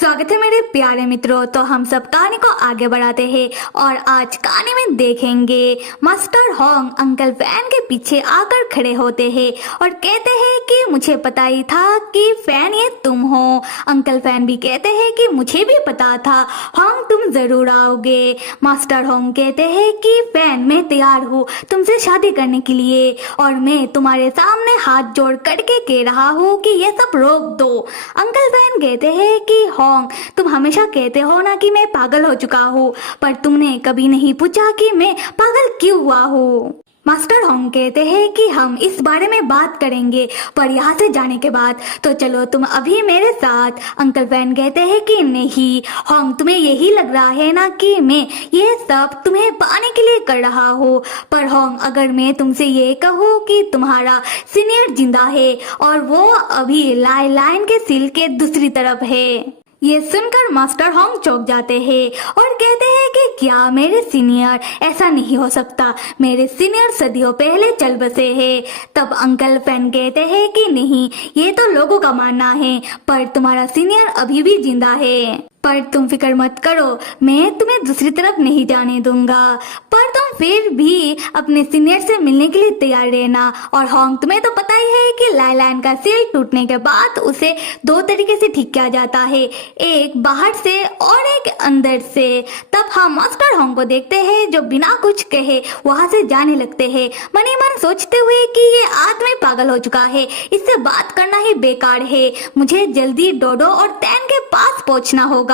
स्वागत है मेरे प्यारे मित्रों। तो हम सब कहानी को आगे बढ़ाते हैं और आज कहानी में देखेंगे मास्टर होंग अंकल फैन के पीछे आकर खड़े होते हैं और कहते हैं कि मुझे पता ही था कि फैन ये तुम हो। अंकल फैन भी कहते हैं कि मुझे भी पता था होंग तुम जरूर आओगे। मास्टर होंग कहते हैं कि फैन मैं तैयार हूँ तुमसे शादी करने के लिए और मैं तुम्हारे सामने हाथ जोड़ करके कह रहा हूँ कि ये सब रोक दो। अंकल फैन कहते हैं कि होंग तुम हमेशा कहते हो ना कि मैं पागल हो चुका हूँ, पर तुमने कभी नहीं पूछा कि मैं पागल क्यों हुआ हूँ। मास्टर होंग कहते हैं कि हम इस बारे में बात करेंगे पर यहाँ से जाने के बाद, तो चलो तुम अभी मेरे साथ। अंकल फैन कहते हैं कि नहीं होंग तुम्हें यही लग रहा है ना कि मैं ये सब तुम्हें पाने के लिए कर रहा हूँ, पर होंग अगर मैं तुमसे ये कहूँ कि तुम्हारा सीनियर जिंदा है और वो अभी लाइन के सिल के दूसरी तरफ है। ये सुनकर मास्टर होंग चौंक जाते हैं और कहते हैं कि क्या मेरे सीनियर, ऐसा नहीं हो सकता, मेरे सीनियर सदियों पहले चल बसे हैं। तब अंकल फैन कहते हैं कि नहीं ये तो लोगों का मानना है, पर तुम्हारा सीनियर अभी भी जिंदा है। पर तुम फिक्र मत करो, मैं तुम्हें दूसरी तरफ नहीं जाने दूंगा, पर तुम फिर भी अपने सीनियर से मिलने के लिए तैयार रहना। और होंग तुम्हें तो पता ही है कि लाइन का सील टूटने के बाद उसे दो तरीके से ठीक किया जाता है, एक बाहर से और एक अंदर से। तब हम मास्टर होंग को देखते हैं जो बिना कुछ कहे वहां से जाने लगते हैं, मन ही मन सोचते हुए कि ये आदमी पागल हो चुका है, इससे बात करना ही बेकार है, मुझे जल्दी डोडो और तैन के पास पहुंचना होगा।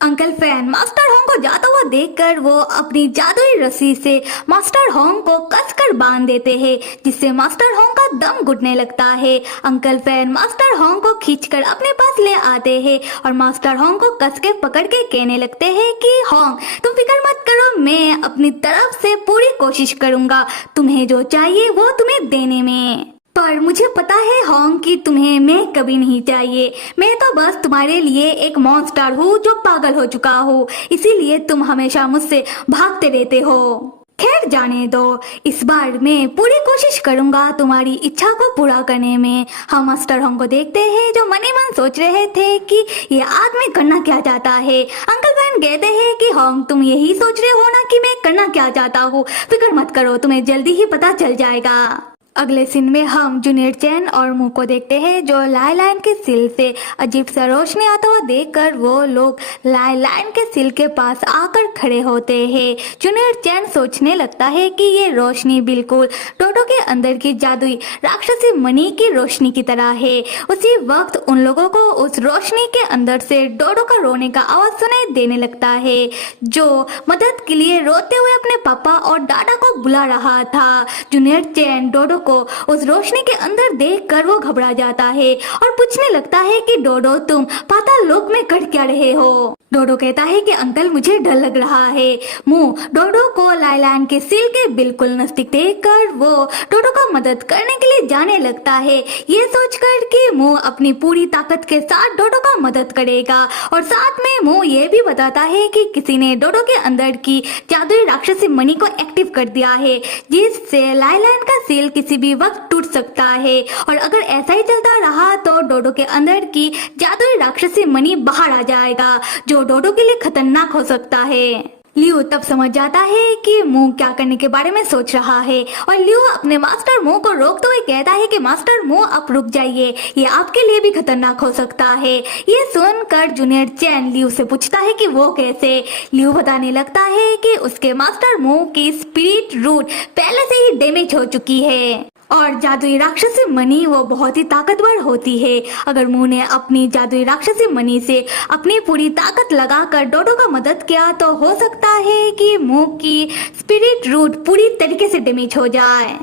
अंकल फैन मास्टर होंग को जाता हुआ देखकर वो अपनी जादुई रस्सी से मास्टर होंग को कसकर बांध देते हैं, जिससे मास्टर होंग का दम घुटने लगता है। अंकल फैन मास्टर होंग को खींचकर अपने पास ले आते हैं और मास्टर होंग को कस के पकड़ के कहने लगते हैं कि होंग तुम फिक्र मत करो, मैं अपनी तरफ से पूरी कोशिश करूंगा तुम्हें जो चाहिए वो तुम्हें देने में। पर मुझे पता है होंग कि तुम्हें मैं कभी नहीं चाहिए, मैं तो बस तुम्हारे लिए एक मॉन्स्टर हूँ जो पागल हो चुका हूँ, इसीलिए तुम हमेशा मुझसे भागते रहते हो। खैर जाने दो, इस बार मैं पूरी कोशिश करूंगा तुम्हारी इच्छा को पूरा करने में। हम मास्टर होंग को देखते हैं जो मन ही मन सोच रहे थे कि ये आदमी करना क्या चाहता है। अंकल फैन कहते हैं कि होंग तुम यही सोच रहे हो ना कि मैं करना क्या चाहता हूँ, फिक्र मत करो तुम्हें जल्दी ही पता चल जाएगा। अगले सीन में हम जूनियर चैन और मुंह को देखते हैं जो लाइन के सिल से अजीब सा रोशनी आता हुआ देखकर वो लोग लाइन के सिल के पास आकर खड़े होते हैं। जूनियर चैन सोचने लगता है कि ये रोशनी बिल्कुल डोडो के अंदर की जादुई राक्षसी मणि की रोशनी की तरह है। उसी वक्त उन लोगों को उस रोशनी के अंदर से डोडो का रोने का आवाज सुनाई देने लगता है, जो मदद के लिए रोते हुए अपने पापा और दादा को बुला रहा था। जूनियर चैन डोडो को उस रोशनी के अंदर देखकर वो घबरा जाता है और पूछने लगता है कि डोडो तुम पाताल लोक में कर क्या रहे हो। डोडो कहता है कि अंकल मुझे डर लग रहा है। मुंह डोडो को लाइन के सील के बिल्कुल नजदीक देखकर वो डोडो का मदद करने के लिए जाने लगता है, ये सोचकर कि मुंह अपनी पूरी ताकत के साथ डोडो का मदद करेगा और साथ में मुंह ये भी बताता है कि किसी ने डोडो के अंदर की जादुई राक्षसी मणि को एक्टिव कर दिया है, जिससे लाइन का सील किसी भी वक्त टूट सकता है और अगर ऐसा ही चलता रहा तो डोडो के अंदर की जादुई राक्षसी मणि बाहर आ जाएगा, जो डोडो के लिए खतरनाक हो सकता है। लियो तब समझ जाता है कि मुंह क्या करने के बारे में सोच रहा है और लियो अपने मास्टर मुंह को रोकते हुए कहता है कि मास्टर मुंह आप रुक जाइए, ये आपके लिए भी खतरनाक हो सकता है। ये सुनकर जूनियर चैन लियो से पूछता है कि वो कैसे। लियो बताने लगता है कि उसके मास्टर मुंह की स्पिरिट रूट पहले से ही डैमेज हो चुकी है और जादुई राक्षसी मणि वो बहुत ही ताकतवर होती है। अगर मुंह ने अपनी जादुई राक्षसी मणि से अपनी पूरी ताकत लगाकर डोडो का मदद किया तो हो सकता है कि मुंह की स्पिरिट रूट पूरी तरीके से डैमेज हो जाए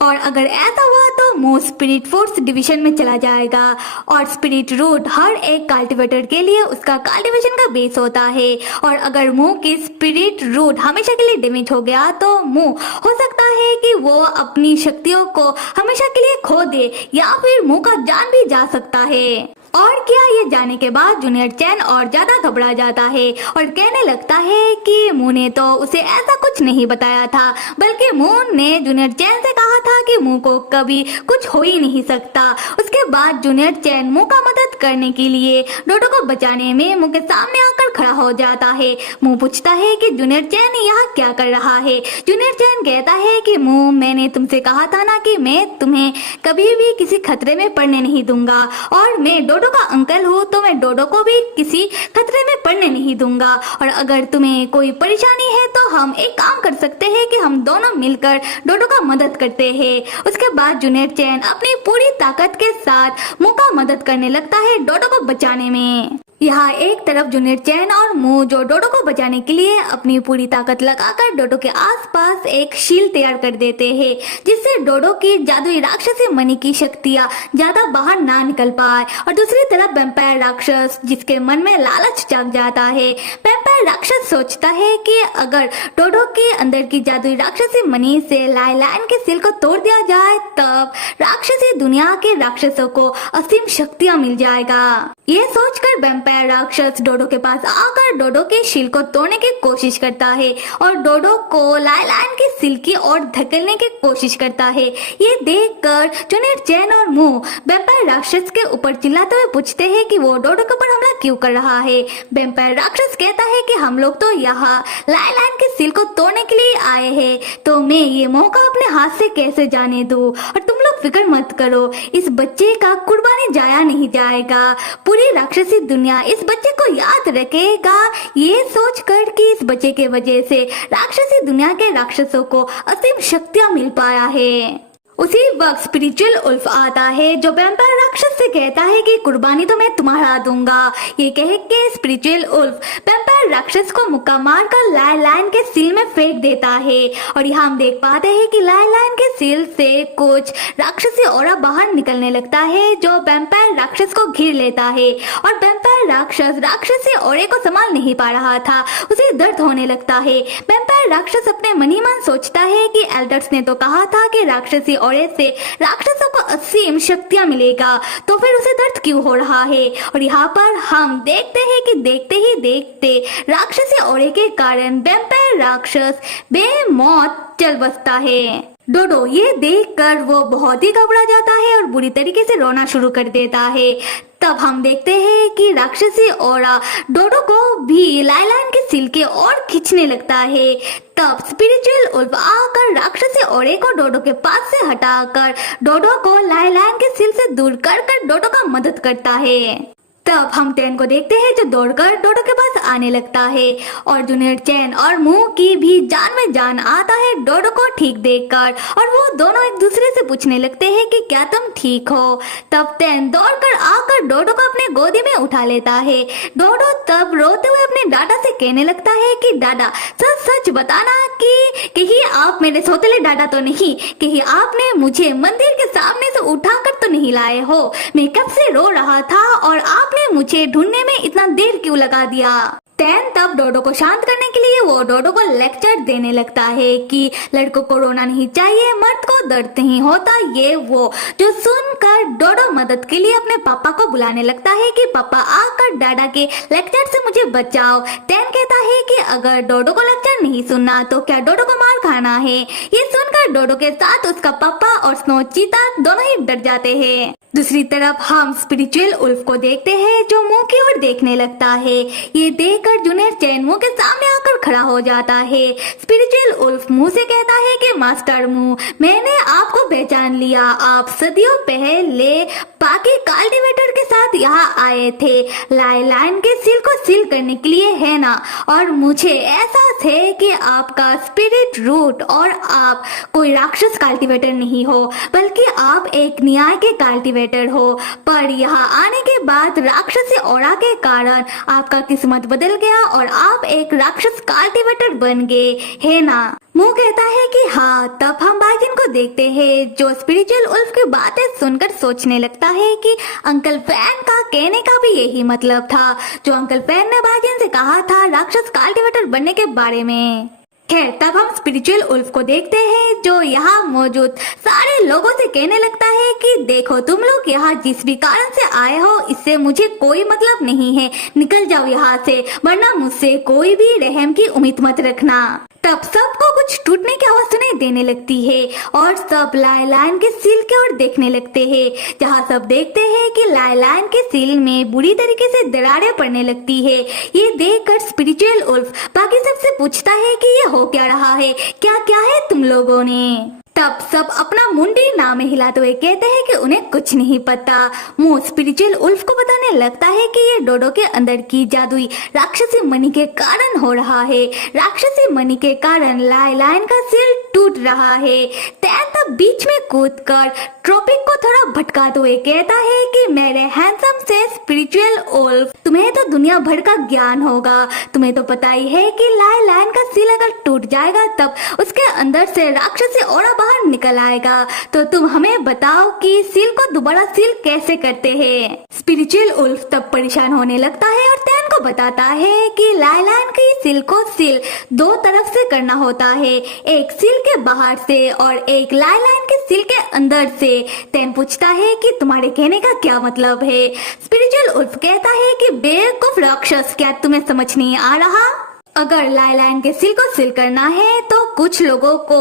और अगर ऐसा हुआ तो मुंह स्पिरिट फोर्स डिवीजन में चला जाएगा और स्पिरिट रूट हर एक कल्टीवेटर के लिए उसका कल्टीवेशन का बेस होता है और अगर मुंह की स्पिरिट रूट हमेशा के लिए डैमेज हो गया तो मुंह हो सकता है कि वो अपनी शक्तियों को हमेशा के लिए खो दे या फिर मुंह का जान भी जा सकता है। और क्या ये जाने के बाद जूनियर चैन और ज्यादा घबरा जाता है और कहने लगता है कि मुंह ने तो उसे ऐसा कुछ नहीं बताया था, बल्कि मुंह ने जूनियर चैन से कहा था कि मुंह को कभी कुछ हो ही नहीं सकता। उसके बाद जूनियर चैन मुंह का मदद करने के लिए डोडो को बचाने में मुंह के सामने आकर खड़ा हो जाता है। मुंह पूछता है कि जूनियर चैन यहाँ क्या कर रहा है। जूनियर चैन कहता है कि मुंह, मैंने तुमसे कहा था ना कि मैं तुम्हें कभी भी किसी खतरे में पड़ने नहीं दूंगा, और मैं डोडो का अंकल हूँ तो मैं डोडो को भी किसी खतरे में पड़ने नहीं दूंगा। और अगर तुम्हें कोई परेशानी है तो हम एक काम कर सकते हैं कि हम दोनों मिलकर डोडो का मदद करते हैं। उसके बाद जूनियर चैन अपनी पूरी ताकत के साथ मुंह का मदद करने लगता है डोडो को बचाने में। यहाँ एक तरफ जूनियर चैन और मुंह जो डोडो को बचाने के लिए अपनी पूरी ताकत लगाकर डोडो के आसपास एक शील्ड तैयार कर देते हैं, जिससे डोडो की जादुई राक्षसी मणि की शक्तियाँ ज्यादा बाहर ना निकल पाए। और दूसरी तरफ वैम्पायर राक्षस, जिसके मन में लालच जाग जाता है। वैम्पायर राक्षस सोचता है कि अगर डोडो के अंदर की जादुई राक्षसी मणि से लाइलाइन के सील को तोड़ दिया जाए तब राक्षसी दुनिया के राक्षसों को असीम शक्तियाँ मिल जाएगा। ये सोचकर वैम्पायर राक्षस डोडो के पास आकर डोडो के शील को तोड़ने की कोशिश करता है और डोडो को लाइलाइन की सील की ओर धकेलने की कोशिश करता है। ये देखकर जूनियर चैन और मुंह वैम्पायर राक्षस के ऊपर चिल्लाते हुए पूछते हैं कि वो डोडो के ऊपर हमला क्यों कर रहा है। वैम्पायर राक्षस कहता है कि हम लोग तो यहाँ लाइलाइन की सील को तोड़ने के लिए आए हैं, तो मैं ये मौका अपने हाथ से कैसे जाने दूं। और तुम लोग फिक्र मत करो, इस बच्चे का कुर्बानी जाया नहीं जाएगा। पूरी राक्षसी दुनिया इस बच्चे को याद रखेगा। ये सोचकर कि इस बच्चे के वजह से राक्षसी दुनिया के राक्षसों को असीम शक्तियां मिल पाया है। उसी वक्त स्पिरिचुअल उल्फ आता है जो वैम्पायर राक्षस से कहता है कि कुर्बानी तो मैं तुम्हारा दूंगा। ये कह के स्पिरिचुअल उल्फ वैम्पायर राक्षस को मुक्का मारकर लाइलाइन के सील में फेंक देता है। और यहाँ हम देख पाते हैं कि लाइलाइन के सील से कुछ राक्षसी ऑरा बाहर निकलने लगता है जो वैम्पायर राक्षस को घेर लेता है। और वैम्पायर राक्षस राक्षसी ऑरे को संभाल नहीं पा रहा था, उसे दर्द होने लगता है। वैम्पायर राक्षस अपने मन ही मन सोचता है कि एल्डर्स ने तो कहा था कि राक्षसी औरे से राक्षसों को असीम शक्तियां मिलेगा, तो फिर उसे दर्द क्यों हो रहा है। और यहाँ पर हम देखते हैं कि देखते ही देखते राक्षसी औरे के कारण वैम्पायर राक्षस बेमौत चल बसता है। डोडो ये देखकर वो बहुत ही घबरा जाता है और बुरी तरीके से रोना शुरू कर देता है। तब हम देखते हैं कि राक्षसी औरा डोडो को भी लाइलाइन के सील के ओर खींचने लगता है। तब स्पिरिचुअल उल्फ आकर राक्षसी औरे को डोडो के पास से हटाकर डोडो को लाइलाइन के सील से दूर कर डोडो का मदद करता है। तब हम टैन को देखते हैं जो दौड़कर डोडो के पास आने लगता है और जूनियर चैन और मुंह की भी जान में जान आता है डोडो को ठीक देखकर। और वो दोनों एक दूसरे से पूछने लगते हैं कि क्या तुम ठीक हो। तब टैन दौड़कर आकर डोडो को अपने गोदी में उठा लेता है। डोडो तब रोते हुए अपने डाडा से कहने लगता है कि डाडा सच सच बताना कि कहीं आप मेरे सौतेले डाडा तो नहीं, कहीं आपने मुझे मंदिर के सामने से उठाकर तो नहीं लाए हो। मैं कब से रो रहा था और आपने मुझे ढूंढने में इतना देर क्यों लगा दिया। टैन तब डोडो को शांत करने के लिए वो डोडो को लेक्चर देने लगता है कि लड़कों को रोना नहीं चाहिए, मर्द को दर्द नहीं होता, ये वो। जो सुनकर डोडो मदद के लिए अपने पापा को बुलाने लगता है कि पापा आकर डाडा के लेक्चर से मुझे बचाओ। टैन कहता है कि अगर डोडो को लेक्चर नहीं सुनना तो क्या डोडो को मार खाना है। ये सुनकर डोडो के साथ उसका पापा और स्नो चीता दोनों ही डर जाते हैं। दूसरी तरफ हम स्पिरिचुअल उल्फ को देखते हैं जो मुंह की ओर देखने लगता है। ये देखकर जूनियर चैन मुंह के सामने आकर खड़ा हो जाता है। स्पिरिचुअल उल्फ मुंह से कहता है कि मास्टर मुंह, मैंने आपको पहचान लिया। आप सदियों पहले बाकी कल्टीवेटर के साथ यहाँ आए थे लाइलाइन के सील को सील करने के लिए, है ना। और मुझे एहसास है कि आपका स्पिरिट रूट और आप कोई राक्षस कल्टीवेटर नहीं हो, बल्कि आप एक न्याय के कल्टीवेटर हो। पर यहाँ आने के बाद राक्षसी ऑरा के कारण आपका किस्मत बदल गया और आप एक राक्षस कल्टीवेटर बन गए, है ना। मुंह कहता है कि हाँ। तब हम बाजिन को देखते हैं जो स्पिरिचुअल उल्फ की बातें सुनकर सोचने लगता है कि अंकल फैन का कहने का भी यही मतलब था जो अंकल फैन ने बाजिन से कहा था राक्षस कल्टीवेटर बनने के बारे में। खैर तब हम स्पिरिचुअल उल्फ को देखते हैं जो यहाँ मौजूद सारे लोगों से कहने लगता है कि देखो तुम लोग यहाँ जिस भी कारण से आए हो इससे मुझे कोई मतलब नहीं है, निकल जाओ यहाँ से वरना मुझसे कोई भी रहम की उम्मीद मत रखना। तब सबको कुछ टूटने की आवाज सुनाई देने लगती है और सब लायलान के सील की ओर देखने लगते हैं, जहाँ सब देखते हैं कि लायलान के सील में बुरी तरीके से दरारें पड़ने लगती है। ये देखकर स्पिरिचुअल उल्फ बाकी सबसे पूछता है कि ये हो क्या रहा है, क्या क्या है तुम लोगों ने। तब सब अपना मुंडी नामे हिलाते हुए कहते हैं कि उन्हें कुछ नहीं पता। मुंह स्पिरिचुअल उल्फ को बताने लगता है कि ये डोडो के अंदर की जादुई राक्षसी मणि के कारण हो रहा है। राक्षसी मणि के कारण लायलान का सिर टूट रहा है। तैन तब बीच में कूदकर ट्रॉपिक को थोड़ा भटकाते हुए कहता है कि मेरे हैंडसम से स्पिरिचुअल उल्फ, तुम्हें तो दुनिया भर का ज्ञान होगा। तुम्हें तो पता ही है कि लायलान का सिर अगर टूट जाएगा तब उसके अंदर से राक्षसी और बाहर निकल आएगा, तो तुम हमें बताओ कि सील को दोबारा सील कैसे करते हैं। स्पिरिचुअल उल्फ तब परेशान होने लगता है और तैन को बताता है कि लायलान की सील को सील दो तरफ से करना होता है, एक सील के बाहर से और एक लायलान के सील के अंदर से। तैन पूछता है कि तुम्हारे कहने का क्या मतलब है। स्पिरिचुअल उल्फ कहता है कि बेवकूफ राक्षस, क्या तुम्हें समझ नहीं आ रहा? अगर लायलान के सिल को सील करना है तो कुछ लोगों को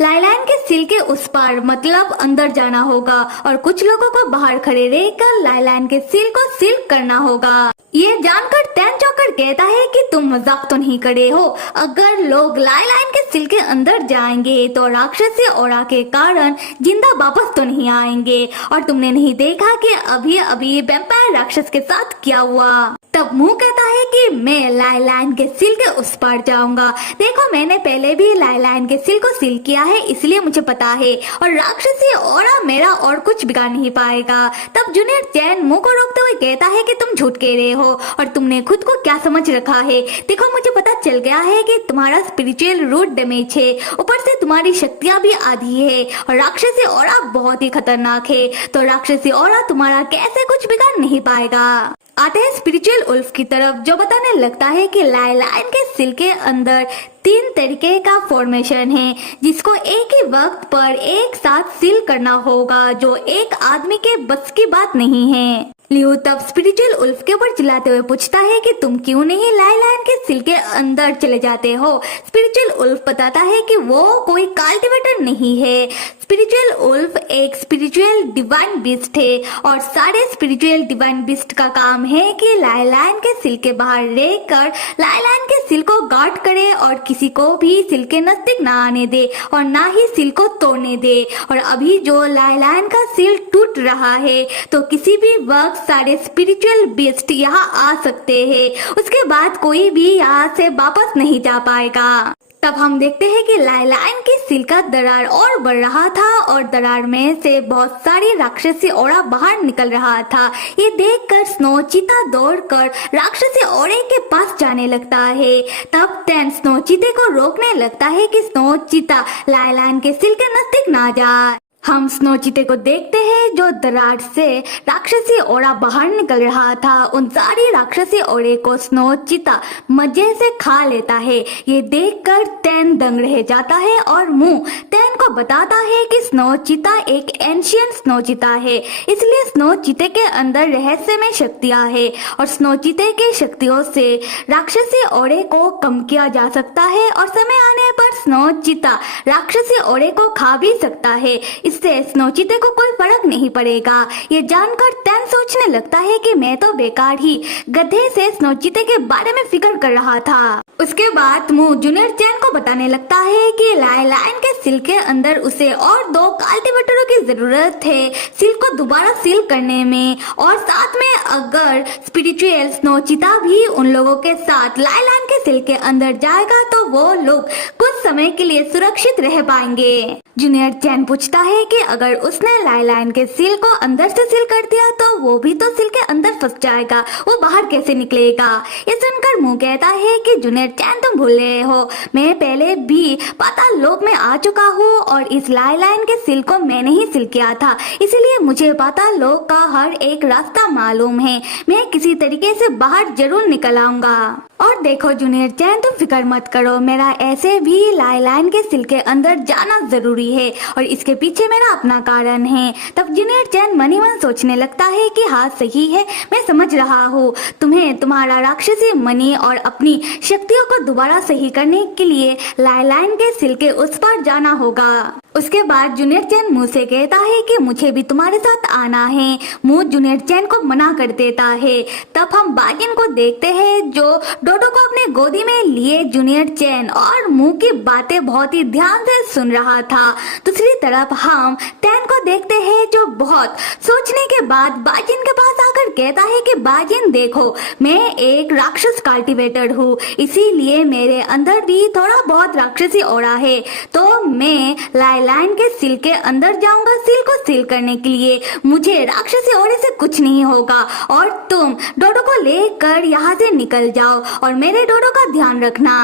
लायलान के सिल के उस पार मतलब अंदर जाना होगा और कुछ लोगों को बाहर खड़े रहकर लायलान के सिल को सील करना होगा। ये जानकर तैन चौकर कहता है कि तुम मजाक तो नहीं करे हो। अगर लोग लायलान के सिल के अंदर जाएंगे तो राक्षसी औरा के कारण जिंदा वापस तो नहीं आएंगे। और तुमने नहीं देखा कि अभी अभी वैम्पायर राक्षस के साथ क्या हुआ। तब मुंह कहता है कि मैं लायलान के सिल के उस पार जाऊंगा। देखो मैंने पहले भी लायलान के सिल को सील किया है, इसलिए मुझे पता है और राक्षसी औरा मेरा और कुछ बिगाड़ नहीं पाएगा। तब जूनियर चैन मुंह को रोकते हुए कहता है कि तुम झूठ कह रहे हो और तुमने खुद को क्या समझ रखा है। देखो मुझे पता चल गया है कि तुम्हारा स्पिरिचुअल रूट डैमेज है, ऊपर से तुम्हारी शक्तियां भी आधी है और राक्षसी औरा बहुत ही खतरनाक है, तो राक्षसी औरा तुम्हारा कैसे कुछ बिगाड़ नहीं पाएगा। आते हैं स्पिरिचुअल उल्फ की तरफ जो बताने लगता है कि लायलान के सिल के अंदर 3 तरीके का फॉर्मेशन है जिसको एक ही वक्त पर एक साथ सील करना होगा, जो एक आदमी के बस की बात नहीं है। लियो तब स्पिरिचुअल उल्फ के ऊपर चिल्लाते हुए पूछता है कि तुम क्यों नहीं लायलान के सिल के अंदर चले जाते हो। स्पिरिचुअल उल्फ बताता है कि वो कोई कल्टिवेटर नहीं है। स्पिरिचुअल उल्फ एक स्पिरिचुअल डिवाइन बीस्ट है और सारे स्पिरिचुअल डिवाइन बीस्ट का काम है कि लायलान के सिल के बाहर रहकर लायलान के सिल को गार्ड करे और किसी को भी सिल के नजदीक ना आने दे और ना ही सिल को तोड़ने दे। और अभी जो लायलान का सिल टूट रहा है तो किसी भी वक्त सारे स्पिरिचुअल बीस्ट यहाँ आ सकते हैं, उसके बाद कोई भी यहाँ से वापस नहीं जा पाएगा। तब हम देखते हैं कि लायलान की सिल का दरार और बढ़ रहा था और दरार में से बहुत सारी राक्षसी औरा बाहर निकल रहा था। ये देखकर स्नो चीता दौड़कर राक्षसी औरे के पास जाने लगता है। तब तैन स्नो चीते को रोकने लगता है कि स्नो चीता लायलान के सिल के नजदीक ना जाए। हम स्नो चीते को देखते हैं जो दरार से राक्षसी औरा बाहर निकल रहा था। उन सारी राक्षसी औरे को स्नो चीता मजे से खा लेता है। ये देखकर तैन दंग रह जाता है और मुंह तैन को बताता है कि स्नो चीता एक एंशियंट स्नो चीता है, इसलिए स्नो चीते के अंदर रहस्यमय शक्तियां है और स्नो चीते की शक्तियों से राक्षसी औरे को कम किया जा सकता है और समय आने पर स्नो चीता राक्षसी औरे को खा भी सकता है। इससे स्नो चीते को कोई फर्क नहीं पड़ेगा। ये जानकर तैन सोचने लगता है कि मैं तो बेकार ही गधे से स्नो चीते के बारे में फिक्र कर रहा था। उसके बाद मुंह जूनियर चैन को बताने लगता है कि लायलान के सिल के अंदर उसे और 2 कल्टिवेटरों की जरूरत है सिल को दोबारा सील करने में, और साथ में अगर स्पिरिचुअल स्नो चीता भी उन लोगों के साथ लायलान के सिल के अंदर जाएगा तो वो लोग कुछ समय के लिए सुरक्षित रह पाएंगे। जूनियर चैन पूछता है कि अगर उसने लायलान के सील को अंदर से सील कर दिया तो वो भी तो सील के अंदर फंस जाएगा, वो बाहर कैसे निकलेगा। ये सुनकर मुंह कहता है कि जूनियर चैन तुम भूल रहे हो, मैं पहले भी पाताल लोक में आ चुका हूँ और इस लायलान के सील को मैंने ही सील किया था, इसलिए मुझे पाताल लोक का हर एक रास्ता मालूम है। मैं किसी तरीके से बाहर जरूर निकल आऊंगा। और देखो जूनियर चैन, तुम फिक्र मत करो, मेरा ऐसे भी लाइलाइन के सिल के अंदर जाना जरूरी है और इसके पीछे मेरा अपना कारण है। तब जूनियर चैन मन ही मन सोचने लगता है कि हाँ सही है, मैं समझ रहा हूँ, तुम्हें तुम्हारा राक्षसी मनी और अपनी शक्तियों को दोबारा सही करने के लिए लाइलाइन के सिल के उस पार जाना होगा। उसके बाद जूनियर चैन मुंह से कहता है कि मुझे भी तुम्हारे साथ आना है। मुंह जूनियर चैन को मना कर देता है। तब हम बाजिन को देखते हैं जो डोडो को अपने गोदी में लिए जूनियर चैन और मुंह की बातें बहुत ही ध्यान से सुन रहा था। दूसरी तरफ हम तैन को देखते हैं जो बहुत सोचने के बाद बाजिन के पास आकर कहता है कि बाजिन देखो, मैं एक राक्षस कल्टीवेटर हूँ, इसीलिए मेरे अंदर भी थोड़ा बहुत राक्षसी ऑरा है, तो मैं लाइन के सिल के अंदर जाऊंगा सिल को सील करने के लिए। मुझे राक्षसी औरे से कुछ नहीं होगा और तुम डोडो को लेकर यहाँ से निकल जाओ और मेरे डोडो का ध्यान रखना।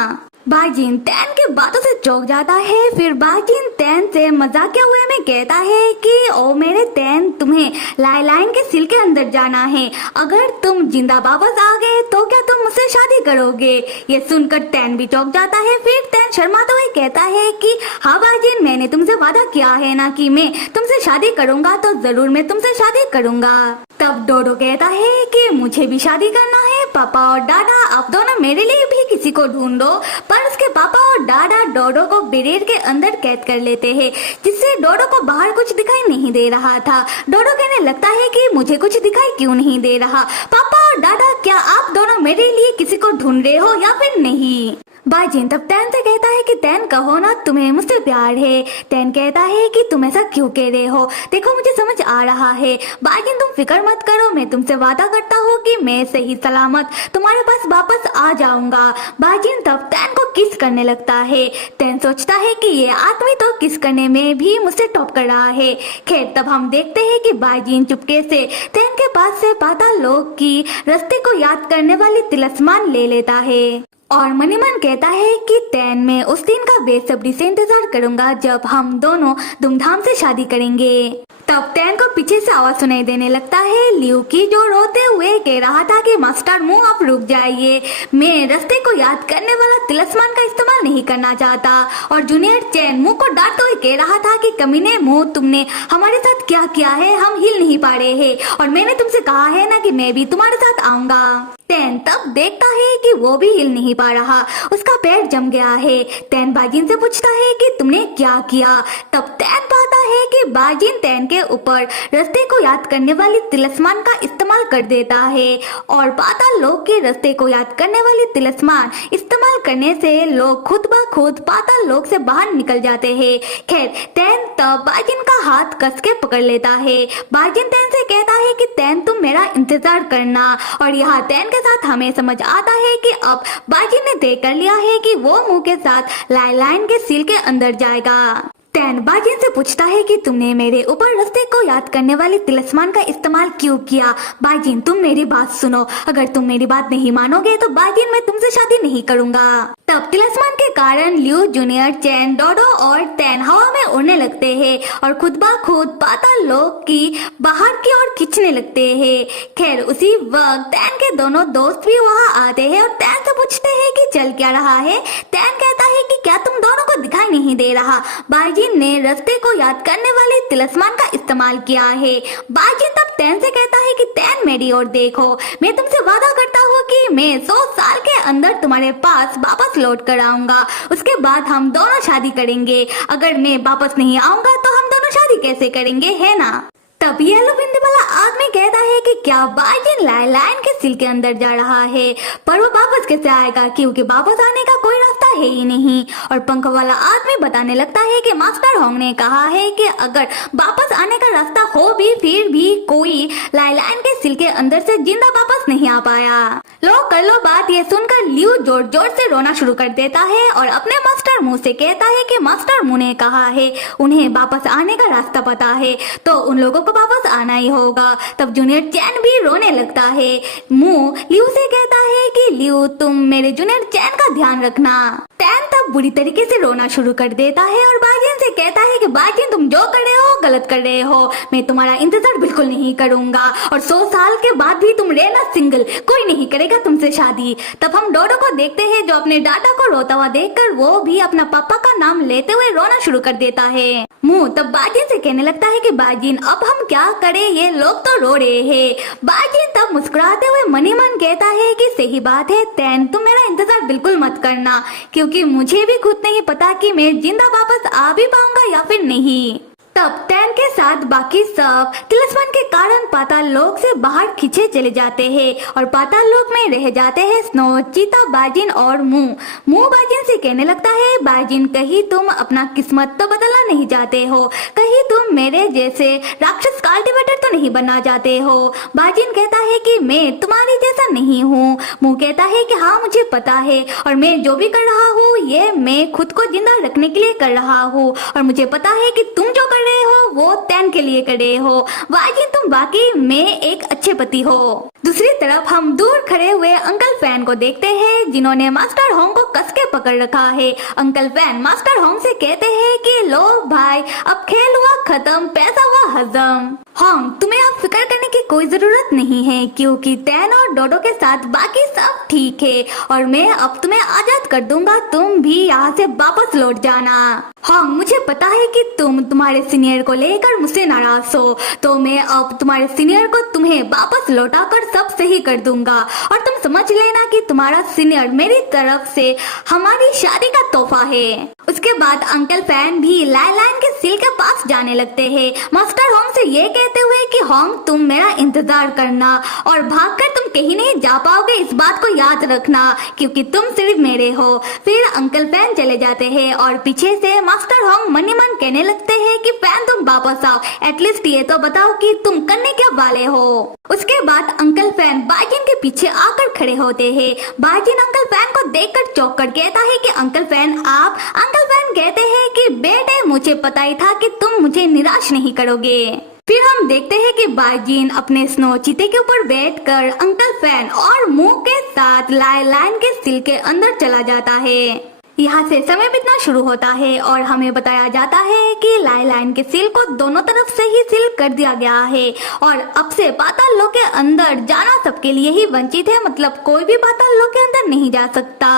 बाजिन तैन की बातों से चौंक जाता है। फिर बाजिन तैन से मजाकिया हुए में कहता है कि ओ मेरे तैन, तुम्हें लाइलाइन के सिल के अंदर जाना है, अगर तुम जिंदा वापस आ गए तो क्या तुम मुझसे शादी करोगे? ये सुनकर तैन भी चौंक जाता है। फिर तैन शर्माते हुए कहता है कि हाँ बाजिन, मैंने तुमसे वादा किया है ना कि मैं तुमसे शादी करूंगा, तो जरूर मैं तुमसे शादी करूंगा। तब डोडो कहता है कि मुझे भी शादी करना है, पापा और दादा आप दोनों मेरे लिए भी किसी को ढूंढो। पर उसके पापा और दादा डोडो को बिरेर के अंदर कैद कर लेते हैं, जिससे डोडो को बाहर कुछ दिखाई नहीं दे रहा था। डोडो कहने लगता है कि मुझे कुछ दिखाई क्यों नहीं दे रहा? पापा और दादा, क्या आप दोनों मेरे लिए किसी को ढूंढ रहे हो या फिर नहीं? बाजिन तब तैन से कहता है कि तैन कहो ना, तुम्हें मुझसे प्यार है। तैन कहता है कि तुम ऐसा क्यों कह रहे हो? देखो मुझे समझ आ रहा है। बाजिन तुम फिक्र मत करो, मैं तुमसे वादा करता हूँ कि मैं सही सलामत तुम्हारे पास वापस आ जाऊंगा। बाजिन तब तैन को किस करने लगता है। तैन सोचता है कि ये आदमी तो किस करने में भी मुझसे टॉप कर रहा है। खैर तब हम देखते हैं कि बाजिन चुपके से तैन के पास से पाताल लोक की रास्ते को याद करने वाली तिलस्मान ले लेता है और मनी मन कहता है कि तैन में उस दिन का बेसब्री से इंतजार करूंगा जब हम दोनों धूमधाम से शादी करेंगे। तब तैन को पीछे से आवाज सुनाई देने लगता है लियू की, जो रोते हुए कह रहा था कि मास्टर मुंह आप रुक जाइए, मैं रास्ते को याद करने वाला तिलस्मान का इस्तेमाल नहीं करना चाहता। और जूनियर चैन मुंह को डांटते हुए कह रहा था कि कमीने मुंह, तुमने हमारे साथ क्या किया है, हम हिल नहीं पा रहे हैं और मैंने तुमसे कहा है ना कि मैं भी तुम्हारे साथ आऊंगा। तैन तब देखता है कि वो भी हिल नहीं पा रहा, उसका पैर जम गया है। तैन बाजिन से पूछता है कि तुमने क्या किया? तब तैन पाता है कि बाजिन तैन के ऊपर रास्ते को याद करने वाली तिलस्मान का इस्तेमाल कर देता है और पाताल लोक के रास्ते को याद करने वाली तिलस्मान इस्तेमाल करने से लोग खुद ब खुद पाताल लोक से बाहर निकल जाते हैं। खैर तैन तब बाजिन का हाथ कस के पकड़ लेता है। बाजिन तैन से कहता है कि तैन तुम मेरा इंतजार करना। और यहाँ तैन के साथ हमें समझ आता है कि अब बाजिन ने तय कर लिया है कि वो मुंह के साथ लाइलाइन के सील के अंदर जाएगा। तैन बाजिन से पूछता है कि तुमने मेरे ऊपर रास्ते को याद करने वाली तिलस्मान का इस्तेमाल क्यों किया? बाजिन तुम मेरी बात सुनो, अगर तुम मेरी बात नहीं मानोगे तो बाजिन मैं तुमसे शादी नहीं करूंगा। तब तिलस्मान के कारण लियू, जूनियर चैन, डोडो और तैन हवा में उड़ने लगते हैं और खुद ब खुद पाताल लोक की बाहर की ओर खींचने लगते हैं। खैर उसी वक्त तैन के दोनों दोस्त भी वहाँ आते हैं और तैन से पूछते हैं कि चल क्या रहा है। तैन कहता है कि क्या तुम दोनों को दिखाई नहीं दे रहा? बाजिन ने रास्ते को याद करने वाले तिलस्मान का इस्तेमाल किया है। बाजिन तब तैन से कहता है कि तैन मेरी ओर देखो, मैं तुमसे वादा करता हूँ कि मैं 100 साल के अंदर तुम्हारे पास वापस लौट कर आऊंगा, उसके बाद हम दोनों शादी करेंगे। अगर मैं वापस नहीं आऊंगा तो हम दोनों शादी कैसे करेंगे, है ना? तब येलो बिंदी वाला आदमी कहता है कि क्या बाजिन लाइलाइन के सिल के अंदर जा रहा है, पर वो वापस कैसे आएगा क्योंकि वापस आने का कोई रास्ता है ही नहीं। और पंख वाला आदमी बताने लगता है कि मास्टर होंग ने कहा है कि अगर वापस आने का रास्ता हो भी फिर भी कोई लाइलाइन के सिल के अंदर से जिंदा वापस नहीं आ पाया। लो कर लो बात, ये सुनकर लियू जोर जोर से रोना शुरू कर देता है और अपने मास्टर मुंह से कहता है कि मास्टर मुंह ने कहा है उन्हें वापस आने का रास्ता पता है, तो उन लोगों को वापस आना ही होगा। तब जूनियर चैन भी रोने लगता है। मुंह लियू से कहता है कि लियू तुम मेरे जूनियर चैन का ध्यान रखना। तैन तब बुरी तरीके से रोना शुरू कर देता है और बाजिन से कहता है कि बाजिन तुम जो कर रहे हो गलत कर रहे हो, मैं तुम्हारा इंतजार बिल्कुल नहीं करूंगा और 100 साल के बाद भी तुम रहना सिंगल, कोई नहीं करेगा तुमसे शादी। तब हम डोडो को देखते हैं जो अपने दादा को रोता हुआ देखकर वो भी अपना पापा का नाम लेते हुए रोना शुरू कर देता है। मुंह तब बाजिन से कहने लगता है कि बाजिन अब हम क्या करें, ये लोग तो रो रहे हैं। बाजिन तब मुस्कुराते हुए मन ही मन कहता है कि सही बात है तैन, तुम मेरा इंतजार बिल्कुल मत करना क्योंकि मुझे भी खुद नहीं पता कि मैं जिंदा वापस आ भी पाऊंगा या फिर नहीं। तब तैन के साथ बाकी सब तिलिस्मन के कारण पाताल लोक से बाहर खींचे चले जाते हैं और पाताल लोक में रह जाते हैं स्नो, चीता, बाजिन और मुंह बाजिन से कहने लगता है बाजिन कहीं तुम अपना किस्मत तो बदलना नहीं चाहते हो, कहीं तुम मेरे जैसे राक्षस कल्टीवेटर तो नहीं बनना चाहते हो। बाजिन कहता है कि मैं तुम्हारी जैसा नहीं हूँ। मुंह कहता है कि हाँ मुझे पता है और मैं जो भी कर रहा हूँ ये मैं खुद को जिंदा रखने के लिए कर रहा हूँ और मुझे पता है कि तुम जो कर रहे हो वो तैन के लिए कर रहे हो। बाजिन तुम वाकई में एक अच्छे पति हो। दूसरी तरफ हम दूर खड़े हुए अंकल फैन को देखते हैं जिन्होंने मास्टर होंग को कस के पकड़ रखा है। अंकल फैन मास्टर होंग से कहते हैं कि लो भाई अब खेल हुआ खत्म, पैसा हुआ हजम। होंग तुम्हें अब फिक्र करने की कोई जरूरत नहीं है क्योंकि तैन और डोडो के साथ बाकी सब ठीक है और मैं अब तुम्हें आजाद कर दूंगा, तुम भी यहाँ से वापस लौट जाना। होंग मुझे पता है कि तुम तुम्हारे सीनियर को लेकर मुझसे नाराज हो, तो मैं अब तुम्हारे सीनियर को तुम्हें वापस लौटाकर सब सही कर दूंगा और तुम समझ लेना कि तुम्हारा सीनियर मेरी तरफ से हमारी शादी का तोहफा है। उसके बाद अंकल फैन भी लाइन के सील के पास जाने लगते हैं मास्टर होंग से ये कहते हुए कि होंग तुम मेरा इंतजार करना और भागकर तुम कहीं नहीं जा पाओगे, इस बात को याद रखना क्योंकि तुम सिर्फ मेरे हो। फिर अंकल फैन चले जाते हैं और पीछे से मास्टर होंग मन ही मन कहने लगते हैं कि फैन तुम वापस आओ, एटलीस्ट ये तो बताओ कि तुम करने क्या वाले हो। उसके बाद अंकल फैन बाजिन के पीछे आकर खड़े होते हैं। बाजिन अंकल फैन को देखकर चौंक कर कहता है कि अंकल फैन आप। अंकल फैन कहते हैं कि बेटे मुझे पता ही था कि तुम मुझे निराश नहीं करोगे। फिर हम देखते हैं कि बाजिन अपने स्नो चीते के ऊपर बैठकर अंकल फैन और मुंह के साथ लाइन के सिल के अंदर चला जाता है। यहाँ से समय बीतना शुरू होता है और हमें बताया जाता है कि लाइन के सील को दोनों तरफ से ही सील कर दिया गया है और अब से पाताल लोक के अंदर जाना सबके लिए ही वंचित है, मतलब कोई भी पाताल लोक के अंदर नहीं जा सकता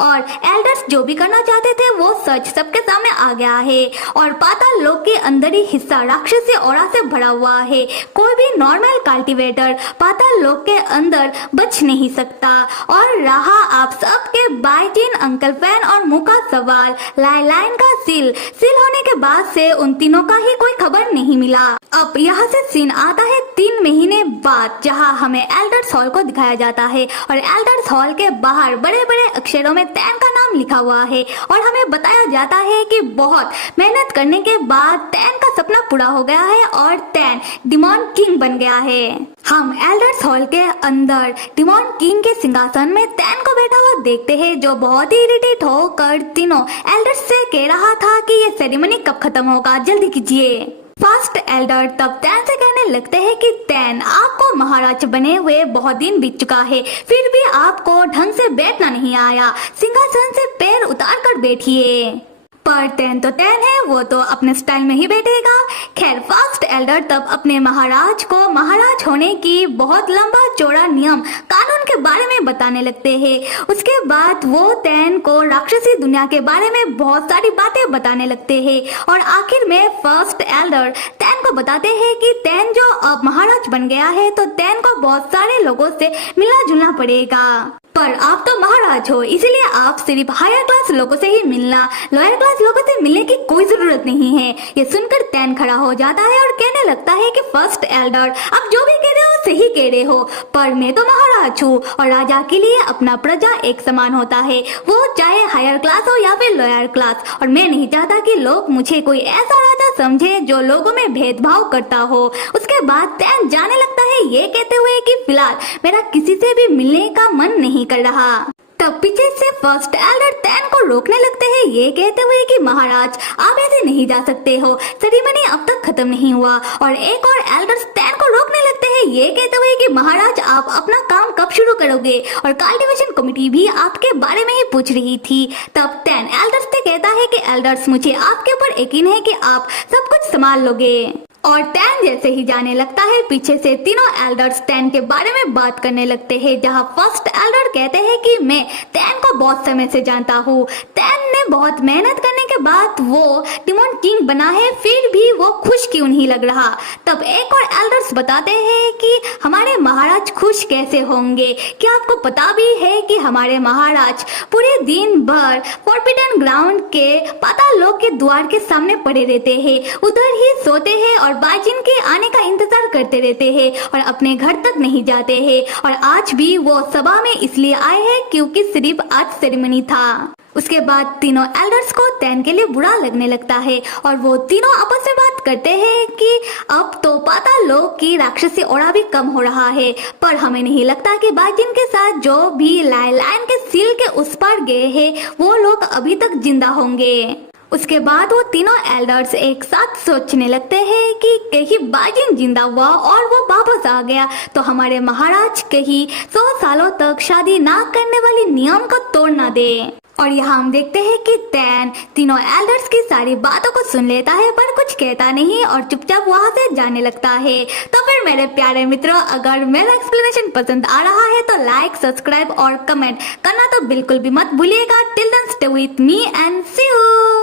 और एल्डर्स जो भी करना चाहते थे वो सच सबके सामने आ गया है और पाताल लोक के अंदर ही हिस्सा राक्षसी ऑरा से भरा हुआ है। कोई भी नॉर्मल कल्टीवेटर पाताल लोक के अंदर बच नहीं सकता। और रहा आप सबके बाजिन, अंकल फैन और मुंह का सवाल, लाइन का सील होने के बाद से उन तीनों का ही कोई खबर नहीं मिला। अब यहाँ से सीन आता है 3 महीने बाद जहाँ हमें एल्डर्स हॉल को दिखाया जाता है और एल्डर्स हॉल के बाहर बड़े बड़े अक्षरों में तैन का नाम लिखा हुआ है और हमें बताया जाता है कि बहुत मेहनत करने के बाद तैन का सपना पूरा हो गया है और तैन डिमॉन किंग बन गया है। हम एल्डर्स हॉल के अंदर डिमॉन किंग के सिंहासन में तैन को बैठा हुआ देखते हैं जो बहुत ही इरिटेट होकर तीनों एल्डर्स से कह रहा था कि ये सेरेमनी कब खत्म होगा, जल्दी कीजिए। फर्स्ट एल्डर तब तैन से कहने लगते हैं कि तैन आपको महाराज बने हुए बहुत दिन बीत चुका है, फिर भी आपको ढंग से बैठना नहीं आया, सिंहासन से पैर उतार कर बैठिए। पर तैन तो तैन है, वो तो अपने स्टाइल में ही बैठेगा। खैर फर्स्ट एल्डर तब अपने महाराज को महाराज होने की बहुत लंबा चौड़ा नियम कानून के बारे में बताने लगते हैं। उसके बाद वो तैन को राक्षसी दुनिया के बारे में बहुत सारी बातें बताने लगते हैं और आखिर में फर्स्ट एल्डर तैन को बताते हैं कि तैन जो अब महाराज बन गया है तो तैन को बहुत सारे लोगों से मिलना जुलना पड़ेगा, पर आप तो महाराज हो इसलिए आप सिर्फ हायर क्लास लोगों से ही मिलना, लोअर क्लास लोगों से मिलने की कोई जरूरत नहीं है। ये सुनकर तैन खड़ा हो जाता है और कहने लगता है कि फर्स्ट एल्डर आप जो भी कह रहे हो सही कह रहे हो, पर मैं तो महाराज हूँ और राजा के लिए अपना प्रजा एक समान होता है, वो चाहे हायर क्लास हो या फिर लोअर क्लास, और मैं नहीं चाहता कि लोग मुझे कोई ऐसा राजा समझे जो लोगों में भेदभाव करता हो। उसके बाद तैन जाने लगता है ये कहते हुए कि फिलहाल मेरा किसी से भी मिलने का मन नहीं कर रहा। तब पीछे से फर्स्ट एल्डर तैन को रोकने लगते हैं, ये कहते हुए कि महाराज आप ऐसे नहीं जा सकते हो, सेरेमनी अब तक खत्म नहीं हुआ। और एक और एल्डर्स तैन को रोकने लगते हैं, ये कहते हुए कि महाराज आप अपना काम कब शुरू करोगे, और कल्टीवेशन कमेटी भी आपके बारे में ही पूछ रही थी। तब तैन एल्डर्स से कहता है कि एल्डर्स मुझे आपके ऊपर यकीन है कि आप सब कुछ संभाल लोगे। और तैन जैसे ही जाने लगता है, पीछे से तीनों एल्डर्स तैन के बारे में बात करने लगते हैं, जहां फर्स्ट एल्डर कहते हैं कि मैं तैन को बहुत समय से जानता हूँ, तैन ने बहुत मेहनत करने के बाद वो डिमोन किंग बना है, फिर भी वो खुश क्यों नहीं लग रहा। तब एक और एल्डर्स बताते हैं कि हमारे महाराज खुश कैसे होंगे, क्या आपको पता भी है कि हमारे महाराज पूरे दिन भर फॉरबिडन ग्राउंड के पाताल लोक के द्वार के सामने पड़े रहते हैं, उधर ही सोते हैं और बाजिन के आने का इंतजार करते रहते हैं और अपने घर तक नहीं जाते हैं। और आज भी वो सभा में इसलिए आए हैं क्योंकि सिर्फ आज सेरेमनी था। उसके बाद तीनों एल्डर्स को तैन के लिए बुरा लगने लगता है और वो तीनों आपस में बात करते हैं कि अब तो पाताल लोक की राक्षसी ओरा भी कम हो रहा है, पर हमें नहीं लगता कि बाजिन के साथ जो भी लाइन के सील के उस पार गए हैं वो लोग अभी तक जिंदा होंगे। उसके बाद वो तीनों एल्डर्स एक साथ सोचने लगते हैं कि कहीं बाजिन जिंदा हुआ और वो वापस आ गया तो हमारे महाराज कहीं 100 सालों तक शादी ना करने वाली नियम को तोड़ ना दे। और यहाँ हम देखते हैं कि तैन तीनों एल्डर्स की सारी बातों को सुन लेता है पर कुछ कहता नहीं और चुपचाप वहाँ से जाने लगता है। तो फिर मेरे प्यारे मित्रों, अगर मेरा एक्सप्लेनेशन पसंद आ रहा है तो लाइक, सब्सक्राइब और कमेंट करना तो बिल्कुल भी मत भूलिएगा। Till then stay with me and see you.